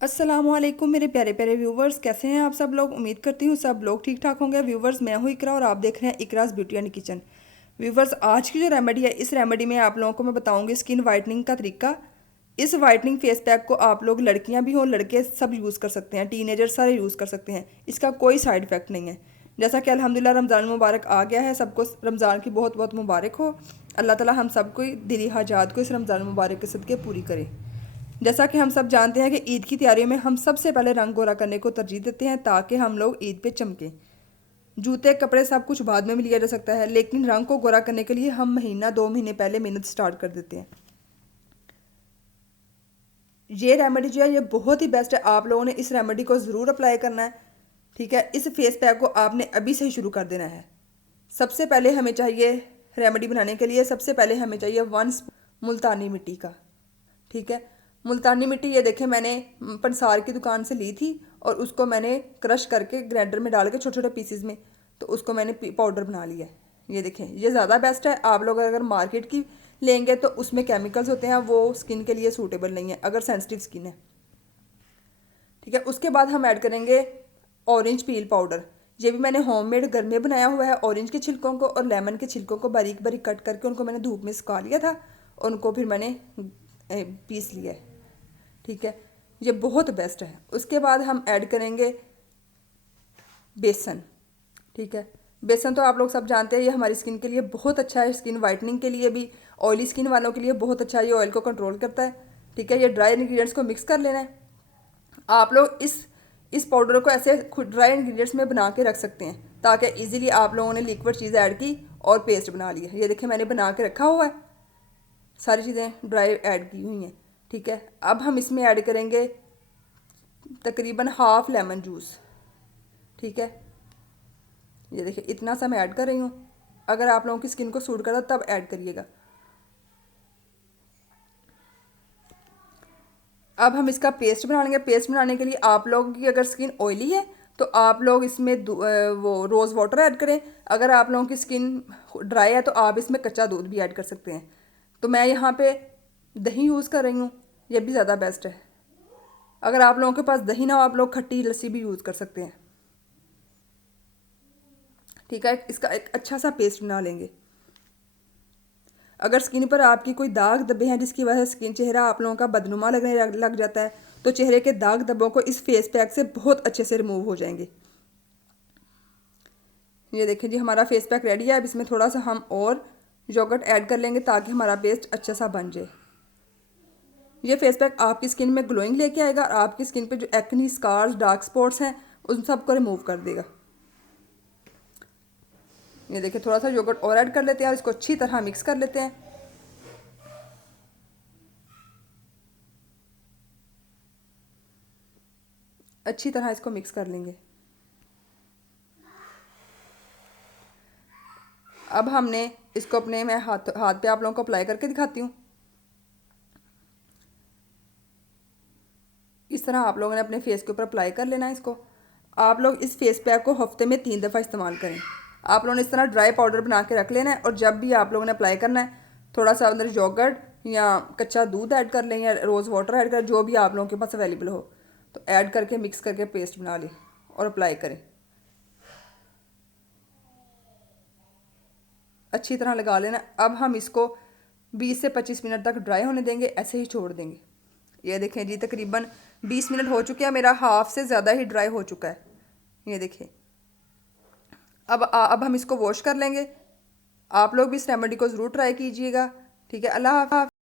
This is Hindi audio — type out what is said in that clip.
अस्सलामुअलैकुम मेरे प्यारे प्यारे व्यूवर्स, कैसे हैं आप सब लोग। उम्मीद करती हूँ सब लोग ठीक ठाक होंगे। व्यूवर्स, मैं हूँ इकरा और आप देख रहे हैं इकरास ब्यूटी एंड किचन। व्यूवर्स, आज की जो रेमेडी है, इस रेमेडी में आप लोगों को मैं बताऊंगी स्किन वाइटनिंग का तरीका। इस वाइटनिंग फेस पैक को आप लोग, लड़कियां भी हो लड़के सब यूज़ कर सकते हैं, टीनेजर सारे यूज़ कर सकते हैं। इसका कोई साइड इफेक्ट नहीं है। जैसा कि अल्हम्दुलिल्लाह रमज़ान मुबारक आ गया है, सबको रमज़ान की बहुत बहुत मुबारक हो। अल्लाह ताला हम सबको दिली हाजात को इस रमज़ान मुबारक के सदके पूरी करे। जैसा कि हम सब जानते हैं कि ईद की तैयारियों में हम सबसे पहले रंग गोरा करने को तरजीह देते हैं ताकि हम लोग ईद पे चमकें। जूते कपड़े सब कुछ बाद में भी लिया जा सकता है, लेकिन रंग को गोरा करने के लिए हम महीना 2 महीने पहले मेहनत स्टार्ट कर देते हैं। ये रेमेडी जो है ये बहुत ही बेस्ट है। आप लोगों ने इस रेमेडी को ज़रूर अप्लाई करना है। ठीक है, इस फेस पैक को आपने अभी से ही शुरू कर देना है। सबसे पहले हमें चाहिए, रेमेडी बनाने के लिए सबसे पहले हमें चाहिए 1 मुल्तानी मिट्टी का। ठीक है, मुल्तानी मिट्टी ये देखें मैंने पंसार की दुकान से ली थी और उसको मैंने क्रश करके ग्राइंडर में डाल के छोटे छोटे पीसेस में, तो उसको मैंने पाउडर बना लिया है। ये देखें, ये ज़्यादा बेस्ट है। आप लोग अगर मार्केट की लेंगे तो उसमें केमिकल्स होते हैं, वो स्किन के लिए सूटेबल नहीं है अगर सेंसिटिव स्किन है। ठीक है, उसके बाद हम ऐड करेंगे ऑरेंज पील पाउडर। ये भी मैंने होममेड घर में बनाया हुआ है। ऑरेंज के छिलकों को और लेमन के छिलकों को बारीक बारीक कट करके उनको मैंने धूप में सुखा लिया था, उनको फिर मैंने पीस लिया है। ठीक है, ये बहुत बेस्ट है। उसके बाद हम ऐड करेंगे बेसन। ठीक है, बेसन तो आप लोग सब जानते हैं, ये हमारी स्किन के लिए बहुत अच्छा है। स्किन वाइटनिंग के लिए भी, ऑयली स्किन वालों के लिए बहुत अच्छा है। ये ऑयल को कंट्रोल करता है। ठीक है, ये ड्राई इंग्रेडिएंट्स को मिक्स कर लेना है। आप लोग इस पाउडर को ऐसे खुद ड्राई इंग्रेडिएंट्स में बना के रख सकते हैं ताकि इजीली आप लोगों ने लिक्विड चीज़ ऐड की और पेस्ट बना ली है। ये देखिए मैंने बना के रखा हुआ है, सारी चीज़ें ड्राई ऐड की हुई हैं। ठीक है, अब हम इसमें ऐड करेंगे तकरीबन हाफ लेमन जूस। ठीक है, ये देखिए इतना सा मैं ऐड कर रही हूँ। अगर आप लोगों की स्किन को सूट करता तब ऐड करिएगा। अब हम इसका पेस्ट बना लेंगे। पेस्ट बनाने के लिए आप लोगों की अगर स्किन ऑयली है तो आप लोग इसमें वो रोज़ वाटर ऐड करें। अगर आप लोगों की स्किन ड्राई है तो आप इसमें कच्चा दूध भी ऐड कर सकते हैं। तो मैं यहाँ पे दही यूज़ कर रही हूँ, ये भी ज़्यादा बेस्ट है। अगर आप लोगों के पास दही ना हो, आप लोग खट्टी लस्सी भी यूज़ कर सकते हैं। ठीक है, इसका एक अच्छा सा पेस्ट बना लेंगे। अगर स्किन पर आपकी कोई दाग धब्बे हैं जिसकी वजह से स्किन चेहरा आप लोगों का बदनुमा लगने लग जाता है, तो चेहरे के दाग धब्बों को इस फेस पैक से बहुत अच्छे से रिमूव हो जाएंगे। ये देखिए जी, हमारा फेस पैक रेडी है। अब इसमें थोड़ा सा हम और योगर्ट ऐड कर लेंगे ताकि हमारा पेस्ट अच्छा सा बन जाए। ये फेस पैक आपकी स्किन में ग्लोइंग लेके आएगा और आपकी स्किन पे जो एक्नी, स्कार्स, डार्क स्पॉट्स हैं उन सबको रिमूव कर देगा। ये देखिए थोड़ा सा योगर्ट और ऐड कर लेते हैं और इसको अच्छी तरह मिक्स कर लेते हैं। अच्छी तरह इसको मिक्स कर लेंगे। अब हमने इसको अपने, मैं हाथ हाथ पे आप लोगों को अप्लाई करके दिखाती हूँ। इस तरह आप लोगों ने अपने फेस के ऊपर अप्लाई कर लेना है इसको। आप लोग इस फेस पैक को हफ्ते में 3 दफ़ा इस्तेमाल करें। आप लोगों ने इस तरह ड्राई पाउडर बना के रख लेना है और जब भी आप लोगों ने अप्लाई करना है थोड़ा सा अंदर योगर्ट या कच्चा दूध ऐड कर लें या रोज़ वाटर ऐड कर, जो भी आप लोगों के पास अवेलेबल हो, तो ऐड करके मिक्स करके पेस्ट बना लें और अप्लाई करें। अच्छी तरह लगा लेना। अब हम इसको 20 से 25 मिनट तक ड्राई होने देंगे, ऐसे ही छोड़ देंगे। ये देखें जी, तकरीबन 20 मिनट हो चुके हैं, मेरा हाफ से ज़्यादा ही ड्राई हो चुका है। ये देखिए, अब हम इसको वॉश कर लेंगे। आप लोग भी इस रेमेडी को ज़रूर ट्राई कीजिएगा। ठीक है, अल्लाह हाफ़िज़।